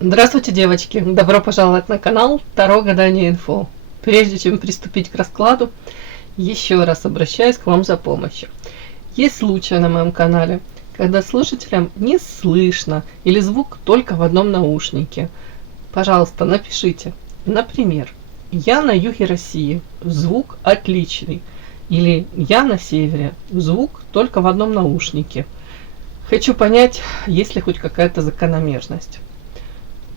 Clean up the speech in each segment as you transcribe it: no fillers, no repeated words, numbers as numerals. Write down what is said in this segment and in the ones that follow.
Здравствуйте, девочки! Добро пожаловать на канал Таро Гадание Инфо. Прежде чем приступить к раскладу, еще раз обращаюсь к вам за помощью. Есть случаи на моем канале, когда слушателям не слышно или звук только в одном наушнике. Пожалуйста, напишите, например, «Я на юге России, звук отличный» или «Я на севере, звук только в одном наушнике». Хочу понять, есть ли хоть какая-то закономерность.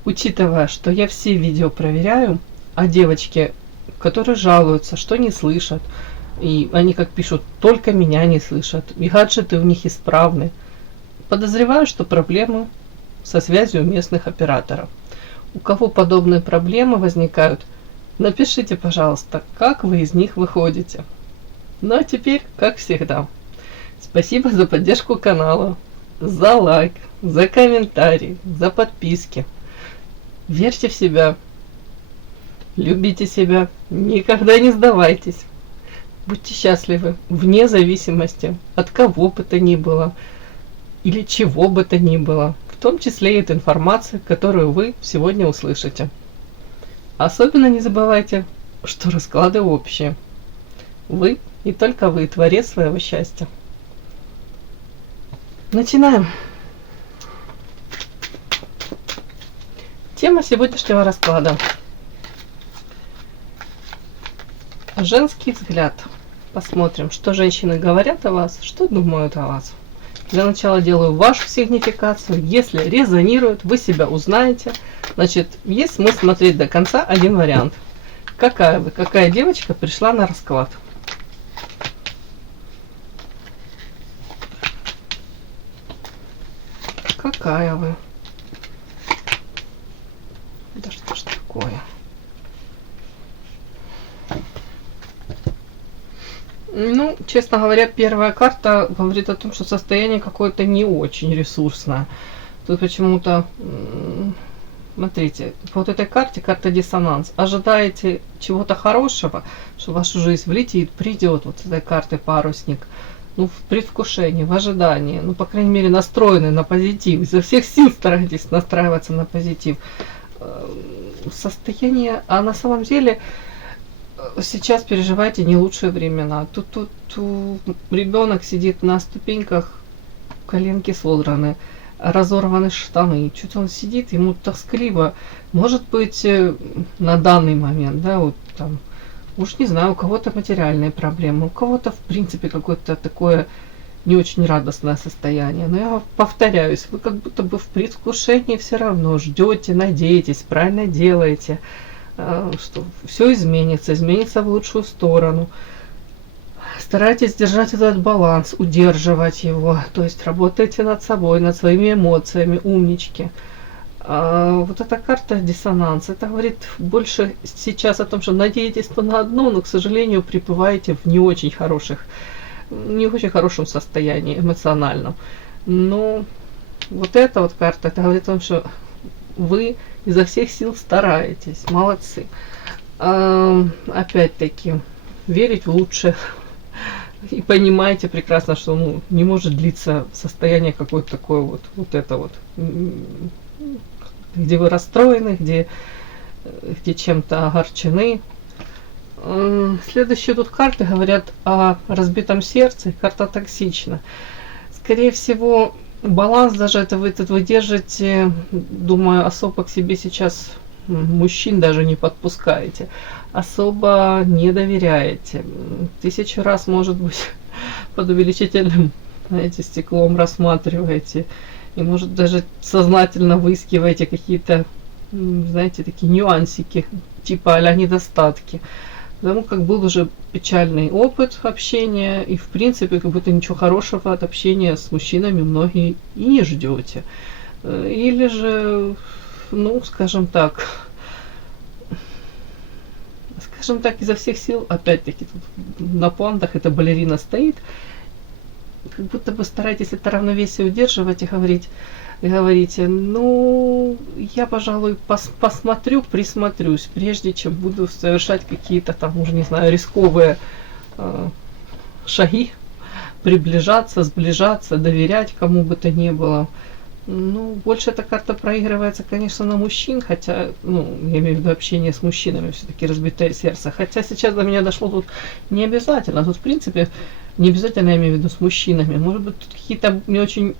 Учитывая, что я все видео проверяю, а девочки, которые жалуются, что не слышат, и они, как пишут, только меня не слышат, и гаджеты у них исправны, подозреваю, что проблемы со связью местных операторов. У кого подобные проблемы возникают, напишите, пожалуйста, как вы из них выходите. Ну а теперь, как всегда, спасибо за поддержку канала, за лайк, за комментарий, за подписки. Верьте в себя, любите себя, никогда не сдавайтесь. Будьте счастливы, вне зависимости от кого бы то ни было или чего бы то ни было, в том числе и от информации, которую вы сегодня услышите. Особенно не забывайте, что расклады общие. Вы и только вы творец своего счастья. Начинаем. Тема сегодняшнего расклада. Женский взгляд. Посмотрим, что женщины говорят о вас, что думают о вас. Для начала делаю вашу сигнификацию. Если резонирует, вы себя узнаете. Значит, есть смысл смотреть до конца один вариант. Какая вы, какая девочка пришла на расклад. Какая вы? Да что ж такое? Ну, честно говоря, первая карта говорит о том, что состояние какое-то не очень ресурсное. Тут почему-то, смотрите, по вот этой карте, карта диссонанс. Ожидаете чего-то хорошего, что в вашу жизнь влетит, придет вот с этой картой парусник. Ну, в предвкушении, в ожидании, ну, по крайней мере, настроены на позитив. Изо всех сил старайтесь настраиваться на позитив. Состояние, а на самом деле сейчас переживаете не лучшие времена. Тут ребенок сидит на ступеньках, коленки содраны, разорваны штаны. Чуть он сидит, ему тоскливо. Может быть, на данный момент, да, вот там, уж не знаю, у кого-то материальные проблемы, у кого-то, в принципе, какое-то такое не очень радостное состояние. Но я повторяюсь, вы как будто бы в предвкушении все равно ждете, надеетесь, правильно делаете, что все изменится, изменится в лучшую сторону. Старайтесь держать этот баланс, удерживать его, то есть работайте над собой, над своими эмоциями, умнички. Вот эта карта диссонанс, это говорит больше сейчас о том, что надеетесь то на одно, но, к сожалению, пребываете в не очень хорошем состоянии эмоциональном. Но вот эта вот карта, это говорит о том, что вы изо всех сил стараетесь, молодцы. Опять-таки, верить в лучшее. И понимаете прекрасно, что не может длиться состояние какое-то такое вот это вот, где вы расстроены, где чем-то огорчены. Следующие тут карты говорят о разбитом сердце, карта токсична. Скорее всего, баланс даже это вы держите, думаю, особо к себе сейчас мужчин даже не подпускаете, особо не доверяете. 1000 раз, может быть, под увеличительным, знаете, стеклом рассматриваете. И, может, даже сознательно выискиваете какие-то, знаете, такие нюансики, типа а-ля недостатки. Потому как был уже печальный опыт общения, и в принципе как будто ничего хорошего от общения с мужчинами многие и не ждете. Или же, ну, скажем так, изо всех сил, опять-таки, тут на пуантах эта балерина стоит, как будто бы стараетесь это равновесие удерживать и говорите, ну, я, пожалуй, посмотрю, присмотрюсь, прежде чем буду совершать какие-то там, уже не знаю, рисковые шаги, приближаться, сближаться, доверять кому бы то ни было. Ну, больше эта карта проигрывается, конечно, на мужчин, хотя, ну, я имею в виду общение с мужчинами, все-таки разбитое сердце. Хотя сейчас до меня дошло тут не обязательно. Тут, в принципе, не обязательно я имею в виду с мужчинами. Может быть, тут какие-то не очень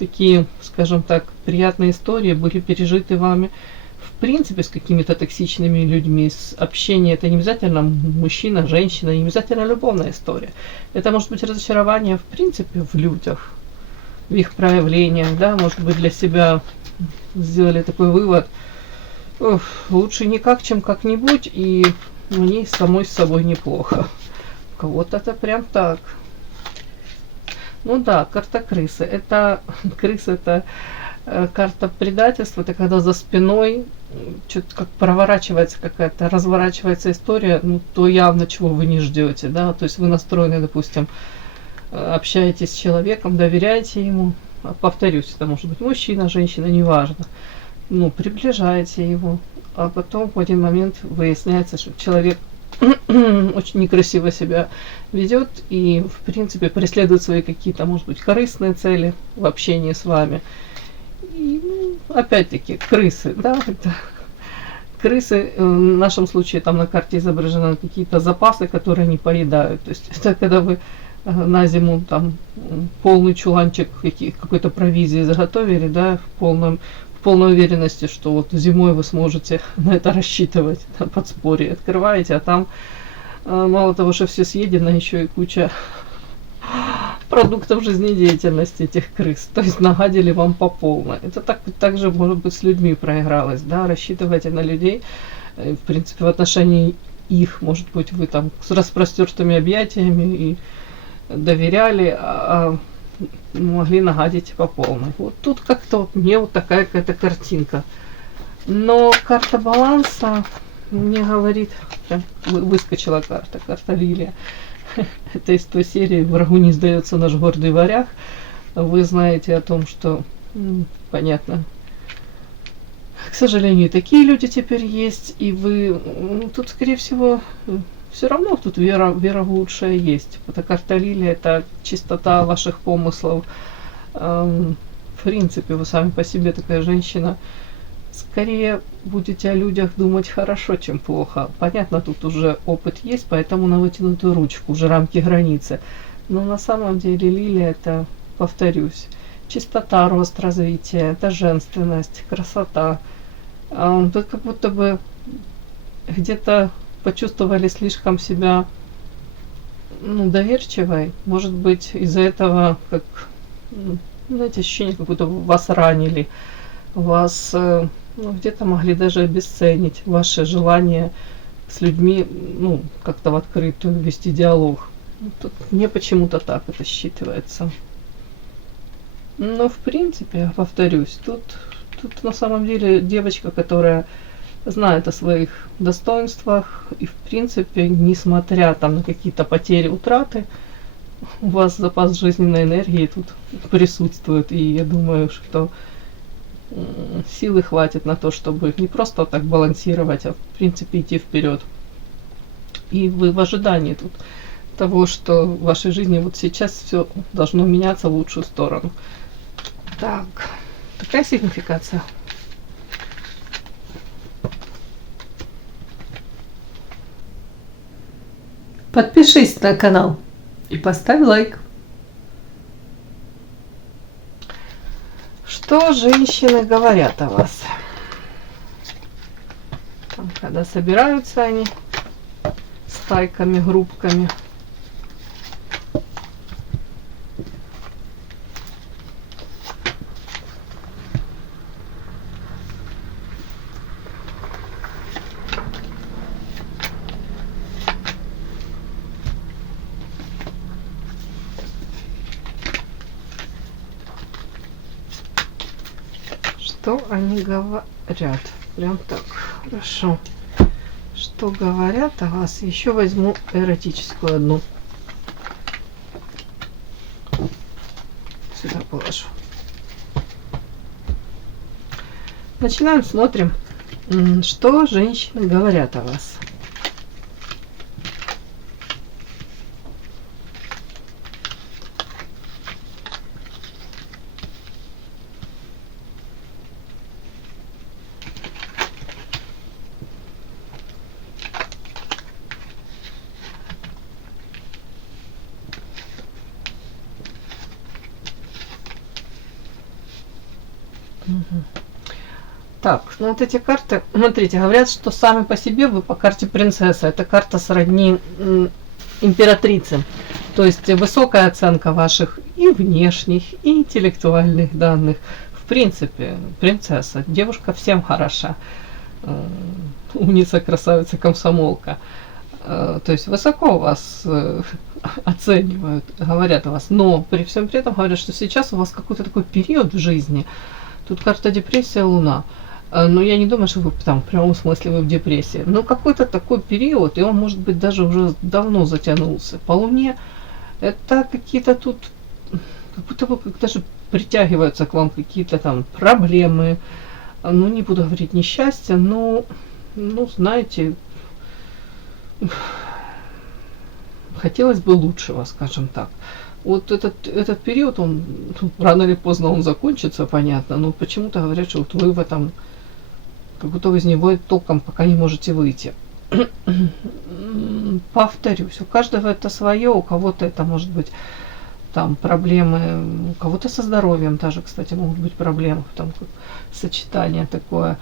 такие, скажем так, приятные истории были пережиты вами. В принципе, с какими-то токсичными людьми, с общением. Это не обязательно мужчина, женщина, не обязательно любовная история. Это может быть разочарование, в принципе, в людях, в их проявлениях, да, может быть, для себя сделали такой вывод: лучше никак, чем как-нибудь, и мне самой с собой неплохо. У кого-то это прям так. Ну да, карта крысы. Это крыса, это карта предательства, это когда за спиной что-то как проворачивается какая-то, разворачивается история, ну, то явно чего вы не ждете, да, то есть вы настроены, допустим, общаетесь с человеком, доверяете ему, повторюсь, это может быть мужчина, женщина, неважно, ну, приближаете его, а потом в один момент выясняется, что человек очень некрасиво себя ведет и, в принципе, преследует свои какие-то, может быть, корыстные цели в общении с вами. И, ну, опять-таки, крысы, да, это крысы, в нашем случае там на карте изображены какие-то запасы, которые они поедают. То есть это когда вы на зиму там полный чуланчик какой-то провизии заготовили, да, в полной уверенности, что вот зимой вы сможете на это рассчитывать, на подспорье. Открываете, а там мало того, что все съедено, еще и куча продуктов жизнедеятельности этих крыс. То есть нагадили вам по полной. Это так же, может быть, с людьми проигралось, да, рассчитывайте на людей, в принципе, в отношении их, может быть, вы там с распростертыми объятиями и доверяли, а могли нагадить по полной. Вот тут как-то вот мне вот такая какая-то картинка. Но карта баланса мне говорит, прям выскочила карта Лилия. Это из той серии «Врагу не сдается наш гордый варяг». Вы знаете о том, что, понятно, к сожалению, и такие люди теперь есть, и вы, тут, скорее всего, все равно тут вера в лучшее есть. Эта карта Лилия – это чистота ваших помыслов. В принципе, вы сами по себе такая женщина. Скорее будете о людях думать хорошо, чем плохо. Понятно, тут уже опыт есть, поэтому на вытянутую ручку, уже рамки границы. Но на самом деле Лилия – это, повторюсь, чистота, рост, развитие, это женственность, красота. Вы как будто бы где-то почувствовали слишком себя, ну, доверчивой. Может быть, из-за этого, как, знаете, ощущение, как будто вас ранили, вас, ну, где-то могли даже обесценить ваше желание с людьми, ну, как-то в открытую вести диалог. Тут мне почему-то так это считывается. Но, в принципе, повторюсь, тут на самом деле девочка, которая знает о своих достоинствах и, в принципе, несмотря там на какие-то потери, утраты, у вас запас жизненной энергии тут присутствует. И я думаю, что силы хватит на то, чтобы не просто так балансировать, а, в принципе, идти вперед. И вы в ожидании тут того, что в вашей жизни вот сейчас все должно меняться в лучшую сторону. Так, такая сигнификация. Подпишись на канал и поставь лайк. Что женщины говорят о вас? Там, когда собираются они стайками, группками. Что они говорят? Прям так. Хорошо. Что говорят о вас? Еще возьму эротическую одну. Сюда положу. Начинаем, смотрим, что женщины говорят о вас. Мгм. Так, ну вот эти карты, смотрите, говорят, что сами по себе вы по карте принцесса. Это карта сродни императрицы. То есть высокая оценка ваших и внешних, и интеллектуальных данных. В принципе, принцесса, девушка всем хороша. Умница, красавица, комсомолка. То есть высоко вас оценивают, говорят о вас. Но при всем при этом говорят, что сейчас у вас какой-то такой период в жизни. Тут карта депрессия, Луна. Но я не думаю, что вы там в прямом смысле вы в депрессии. Но какой-то такой период, и он может быть даже уже давно затянулся. По Луне это какие-то тут, как будто бы даже притягиваются к вам какие-то там проблемы. Ну, не буду говорить несчастья, но, ну, знаете, хотелось бы лучшего, скажем так. Вот этот период, он рано или поздно он закончится, понятно, но почему-то говорят, что вот вы в этом, как будто вы из него толком пока не можете выйти. Повторюсь, у каждого это свое, у кого-то это может быть там проблемы, у кого-то со здоровьем даже, кстати, могут быть проблемы, там как сочетание такое.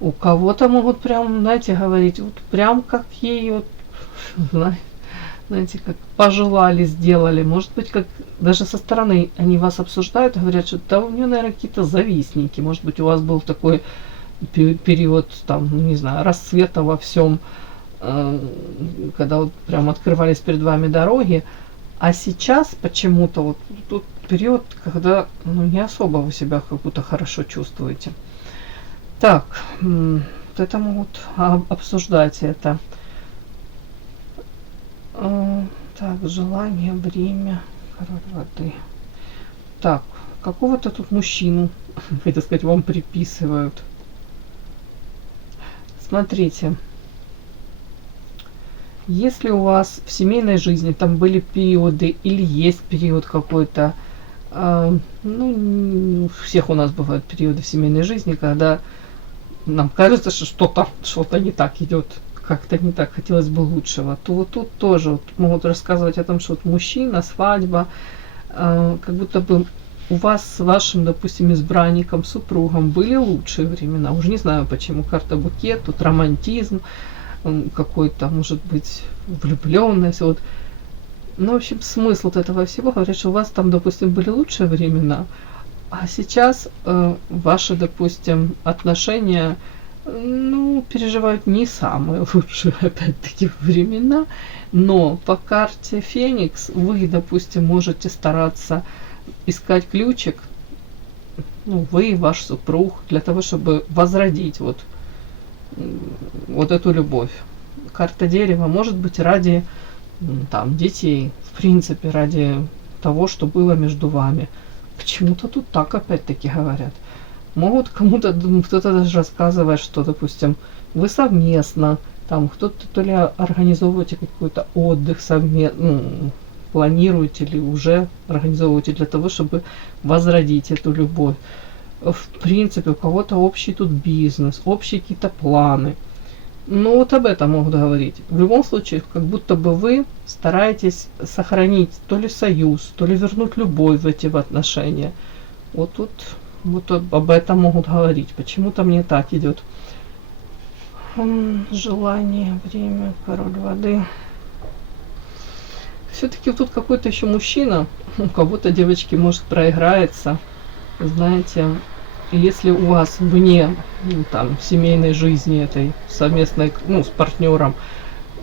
У кого-то могут прям, знаете, говорить, вот прям как ей, вот, знаете, как пожелали, сделали. Может быть, как даже со стороны они вас обсуждают, говорят, что да, у нее, наверное, какие-то завистники. Может быть, у вас был такой период, там, ну, не знаю, расцвета во всем, когда вот прям открывались перед вами дороги. А сейчас почему-то вот тут период, когда ну, не особо вы себя как будто хорошо чувствуете. Так, вот это могут обсуждать это. Так, желание, время, король воды. Так, какого-то тут мужчину, хотел сказать, вам приписывают. Смотрите, если у вас в семейной жизни там были периоды или есть период какой-то, ну, у всех у нас бывают периоды в семейной жизни, когда нам кажется, что что-то не так идет, как-то не так, хотелось бы лучшего, то вот тут тоже вот могут рассказывать о том, что вот мужчина, свадьба, как будто бы у вас с вашим, допустим, избранником, супругом были лучшие времена. Уже не знаю почему, карта букет, тут романтизм, какой-то, может быть, влюбленность. Вот. Ну, в общем, смысл вот этого всего, говорят, что у вас там, допустим, были лучшие времена, а сейчас ваши, допустим, отношения, ну, переживают не самые лучшие, опять-таки, времена, но по карте Феникс вы, допустим, можете стараться искать ключик, ну, вы и ваш супруг, для того, чтобы возродить вот эту любовь. Карта дерева может быть ради там, детей, в принципе, ради того, что было между вами. Почему-то тут так опять-таки говорят. Могут кому-то, кто-то даже рассказывает, что, допустим, вы совместно, там кто-то то ли организовываете какой-то отдых совместно, ну, планируете или уже организовываете для того, чтобы возродить эту любовь. В принципе, у кого-то общий тут бизнес, общие какие-то планы. Ну вот об этом могут говорить. В любом случае, как будто бы вы стараетесь сохранить то ли союз, то ли вернуть любовь в эти отношения. Вот тут вот об этом могут говорить. Почему-то мне так идет. Желание, время, король воды. Все-таки тут какой-то еще мужчина, у кого-то, девочки, может, проиграется. Знаете, если у вас вне там семейной жизни этой совместной, ну, с партнером,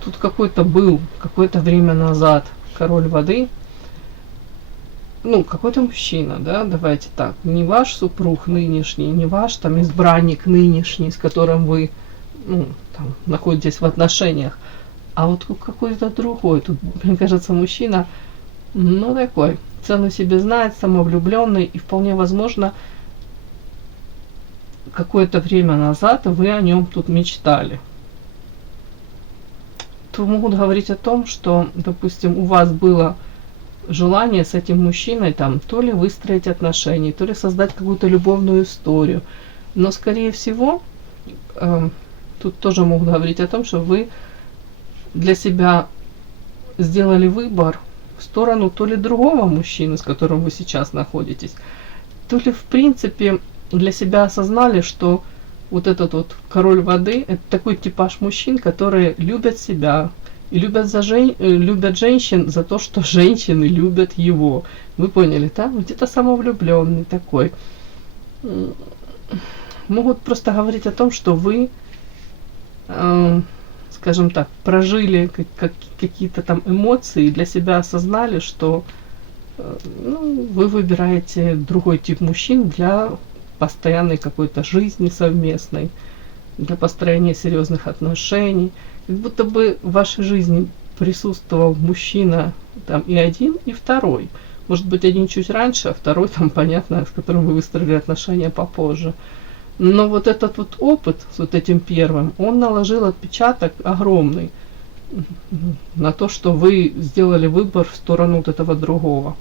тут какой-то был какое-то время назад король воды, ну, какой-то мужчина, да, давайте так, не ваш супруг нынешний, не ваш там избранник нынешний, с которым вы, ну, там, находитесь в отношениях, а вот какой-то другой, тут, мне кажется, мужчина, ну, такой, цену себе знает, самовлюбленный, и вполне возможно, какое-то время назад вы о нем тут мечтали. То могут говорить о том, что, допустим, у вас было желание с этим мужчиной там то ли выстроить отношения, то ли создать какую-то любовную историю. Но, скорее всего, тут тоже могут говорить о том, что вы для себя сделали выбор в сторону то ли другого мужчины, с которым вы сейчас находитесь, то ли, в принципе, для себя осознали, что вот этот вот король воды — это такой типаж мужчин, которые любят себя и любят женщин за то, что женщины любят его. Вы поняли, да? Где-то самовлюбленный такой. Могут просто говорить о том, что вы, скажем так, прожили какие-то там эмоции и для себя осознали, что вы выбираете другой тип мужчин для постоянной какой-то жизни совместной, для построения серьезных отношений. Как будто бы в вашей жизни присутствовал мужчина там и один, и второй. Может быть, один чуть раньше, а второй там, понятно, с которым вы выстроили отношения попозже. Но вот этот вот опыт с вот этим первым, он наложил отпечаток огромный на то, что вы сделали выбор в сторону вот этого другого.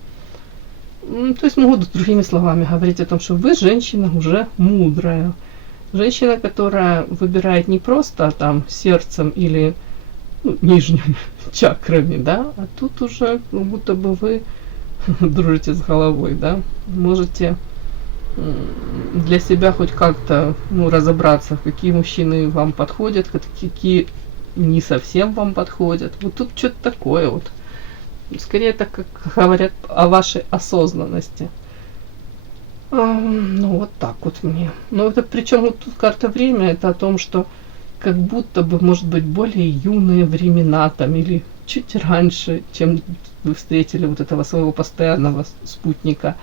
То есть могут другими словами говорить о том, что вы женщина уже мудрая. Женщина, которая выбирает не просто там сердцем или нижними чакрами, да, а тут уже как будто бы вы дружите с головой, да, можете для себя хоть как-то разобраться, какие мужчины вам подходят, какие не совсем вам подходят. Вот тут что-то такое вот. Скорее это как говорят о вашей осознанности. Вот так вот мне. Но это причем вот тут карта время, это о том, что как будто бы, может быть, более юные времена там или чуть раньше, чем вы встретили вот этого своего постоянного спутника,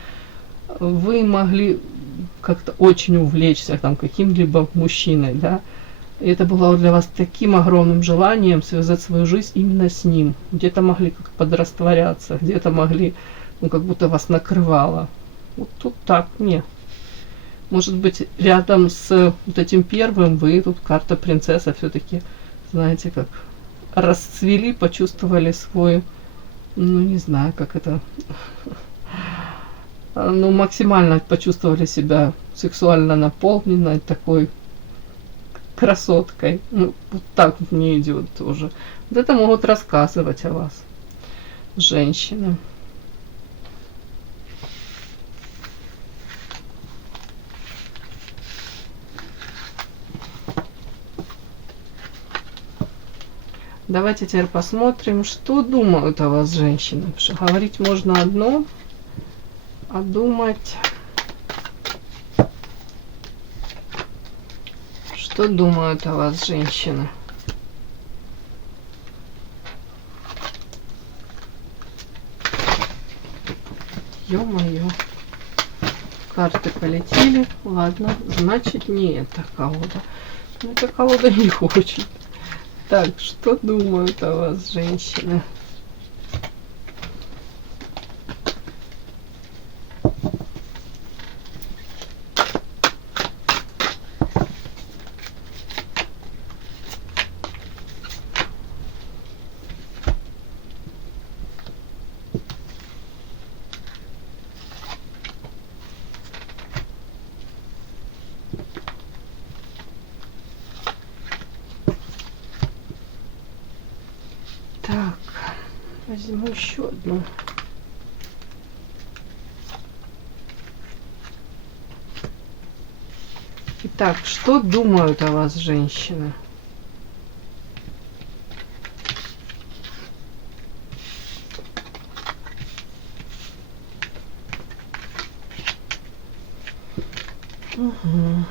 вы могли как-то очень увлечься там каким-либо мужчиной, да, и это было для вас таким огромным желанием связать свою жизнь именно с ним. Где-то могли как подрастворяться, где-то могли, как будто вас накрывало. Вот тут так, нет. Может быть, рядом с вот этим первым вы, тут карта принцесса, все-таки, знаете, как расцвели, почувствовали свой, не знаю, как это, максимально почувствовали себя сексуально наполненной, такой красоткой. Вот так вот мне идет тоже. Вот это могут рассказывать о вас женщины. Давайте теперь посмотрим, что думают о вас женщины. Потому что говорить можно одно, а думать... Что думают о вас женщины? Ё-моё. Карты полетели. Ладно, значит не эта колода. Эта колода не хочет. Так, что думают о вас женщины? Так, возьму еще одну. Итак, что думают о вас женщины? Угу.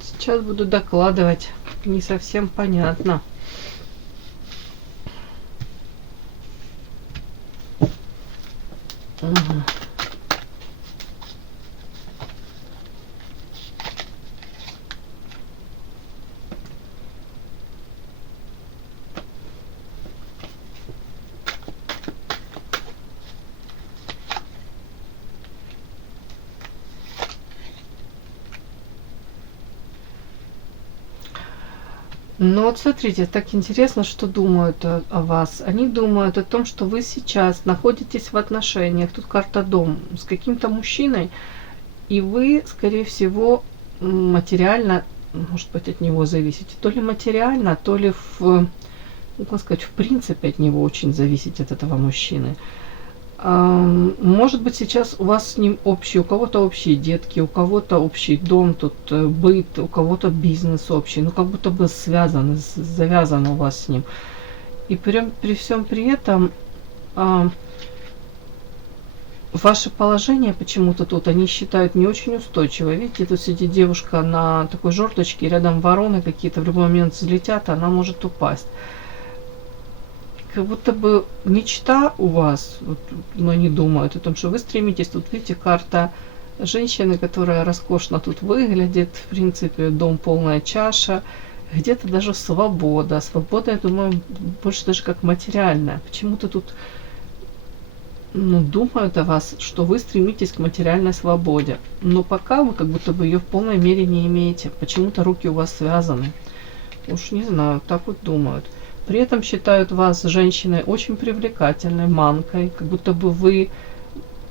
Сейчас буду докладывать. Не совсем понятно. Угу. Но вот смотрите, так интересно, что думают о вас. Они думают о том, что вы сейчас находитесь в отношениях, тут карта дом, с каким-то мужчиной, и вы, скорее всего, материально, может быть, от него зависите. То ли материально, то ли ну, как сказать, в принципе от него очень зависите, от этого мужчины. Может быть, сейчас у вас с ним общий, у кого-то общие детки, у кого-то общий дом, тут быт, у кого-то бизнес общий, ну как будто бы связано, завязано у вас с ним. И при всем при этом ваше положение почему-то тут они считают не очень устойчивое. Видите, тут сидит девушка на такой жердочке, рядом вороны какие-то в любой момент взлетят, она может упасть. Как будто бы мечта у вас, вот, но они думают о том, что вы стремитесь. Тут, видите, карта женщины, которая роскошно тут выглядит, в принципе, дом полная чаша, где-то даже свобода. Свобода, я думаю, больше даже как материальная. Почему-то тут думают о вас, что вы стремитесь к материальной свободе. Но пока вы как будто бы ее в полной мере не имеете. Почему-то руки у вас связаны. Уж не знаю, так вот думают. При этом считают вас женщиной очень привлекательной, манкой, как будто бы вы,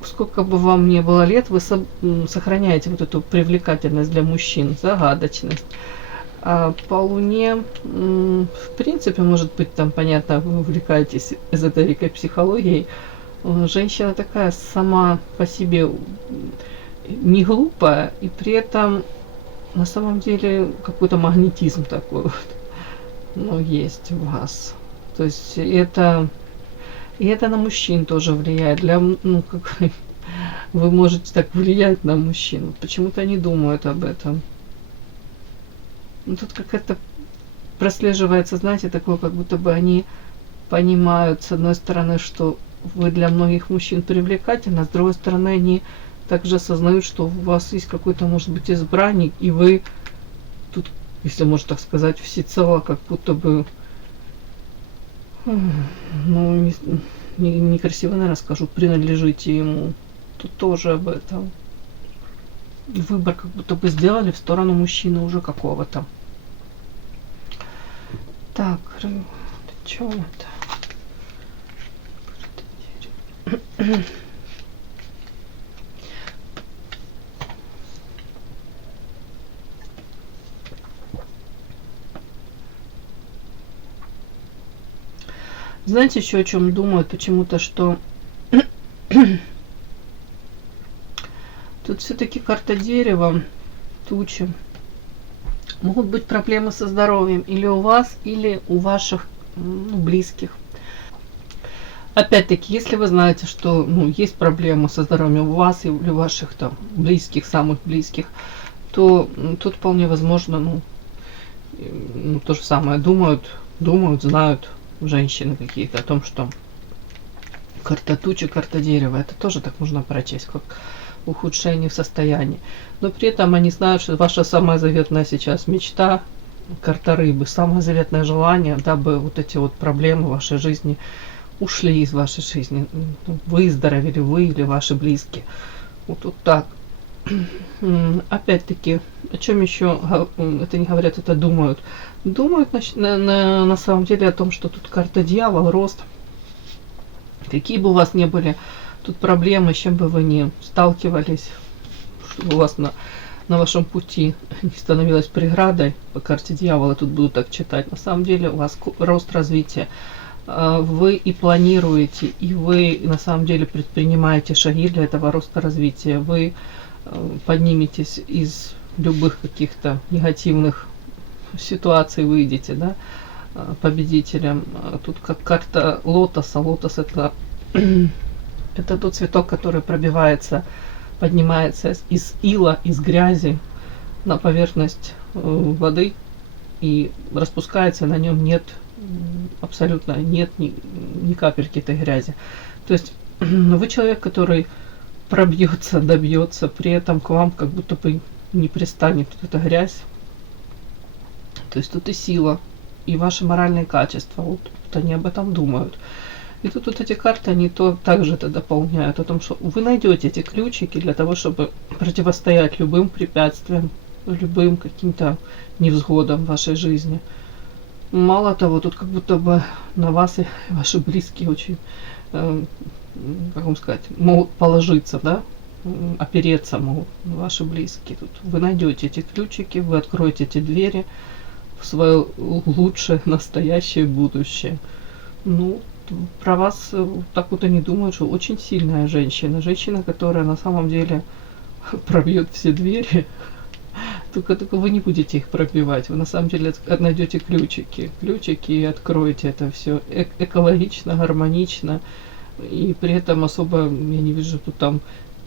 сколько бы вам ни было лет, вы сохраняете вот эту привлекательность для мужчин, загадочность. А по Луне, в принципе, может быть, там, понятно, вы увлекаетесь эзотерикой, психологией. Женщина такая сама по себе не глупая, и при этом на самом деле какой-то магнетизм такой вот. Ну, есть у вас. То есть это на мужчин тоже влияет. Вы можете так влиять на мужчин. Почему-то они думают об этом. Ну, тут какая-то прослеживается, знаете, такое, как будто бы они понимают, с одной стороны, что вы для многих мужчин привлекательны, а с другой стороны, они также осознают, что у вас есть какой-то, может быть, избранник, и вы тут, если можно так сказать, всецело как будто бы, ну, некрасиво, наверное, скажу, принадлежите ему. Тут тоже об этом. Выбор как будто бы сделали в сторону мужчины уже какого-то. Так, что это? Знаете, еще о чем думают почему-то, что тут все-таки карта дерева, тучи. Могут быть проблемы со здоровьем или у вас, или у ваших близких. Опять-таки, если вы знаете, что есть проблемы со здоровьем у вас или у ваших там близких, самых близких, то тут вполне возможно, то же самое думают, знают женщины какие-то о том, что карта тучи, карта дерева, это тоже так можно прочесть, как ухудшение состояния. Но при этом они знают, что ваша самая заветная сейчас мечта, карта рыбы, самое заветное желание, дабы вот эти вот проблемы в вашей жизни ушли из вашей жизни, выздоровели вы или ваши близкие. Вот так. Опять-таки, о чем еще это не говорят, это думают. Думают на самом деле о том, что тут карта дьявол, рост. Какие бы у вас ни были тут проблемы, с чем бы вы ни сталкивались, чтобы у вас на вашем пути не становилась преградой, по карте дьявола тут буду так читать. На самом деле у вас рост развития. Вы и планируете, и вы на самом деле предпринимаете шаги для этого роста развития. Вы подниметесь из любых каких-то негативных ситуаций, выйдете, да, победителем. Тут как карта лотоса. Лотос это тот цветок, который пробивается, поднимается из ила, из грязи на поверхность воды и распускается, на нем нет абсолютно нет ни капельки этой грязи. То есть вы человек, который пробьется, добьется, при этом к вам как будто бы не пристанет вот эта грязь. То есть тут и сила, и ваши моральные качества. Вот они об этом думают. И тут вот эти карты, они также это дополняют, о том, что вы найдете эти ключики для того, чтобы противостоять любым препятствиям, любым каким-то невзгодам в вашей жизни. Мало того, тут как будто бы на вас и ваши близкие очень, как вам сказать, могут положиться, да, опереться могут ваши близкие. Тут вы найдете эти ключики, вы откроете эти двери в свое лучшее настоящее будущее. Ну, про вас так вот они думают, что очень сильная женщина. Женщина, которая на самом деле пробьет все двери. Только вы не будете их пробивать. Вы на самом деле найдете ключики. Ключики и откроете это все экологично, гармонично. И при этом особо я не вижу, что там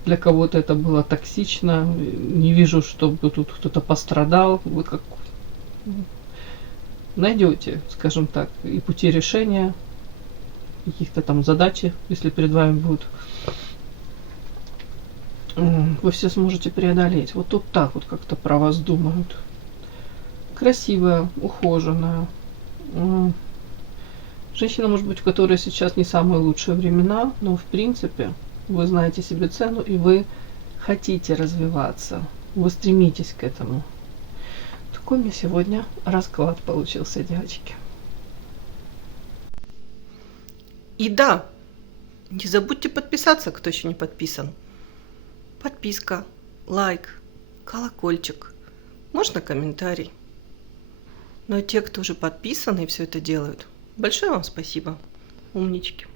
для кого-то это было токсично. Не вижу, чтобы тут кто-то пострадал. Вы как найдете, скажем так, и пути решения каких-то там задачи, если перед вами будут, вы все сможете преодолеть. Вот тут так вот как-то про вас думают. Красивая, ухоженная. Женщина, может быть, у которой сейчас не самые лучшие времена, но в принципе вы знаете себе цену и вы хотите развиваться. Вы стремитесь к этому. Такой у меня сегодня расклад получился, девочки. И да, не забудьте подписаться, кто еще не подписан. Подписка, лайк, колокольчик, можно комментарий. Но те, кто уже подписаны и все это делают, большое вам спасибо, умнички.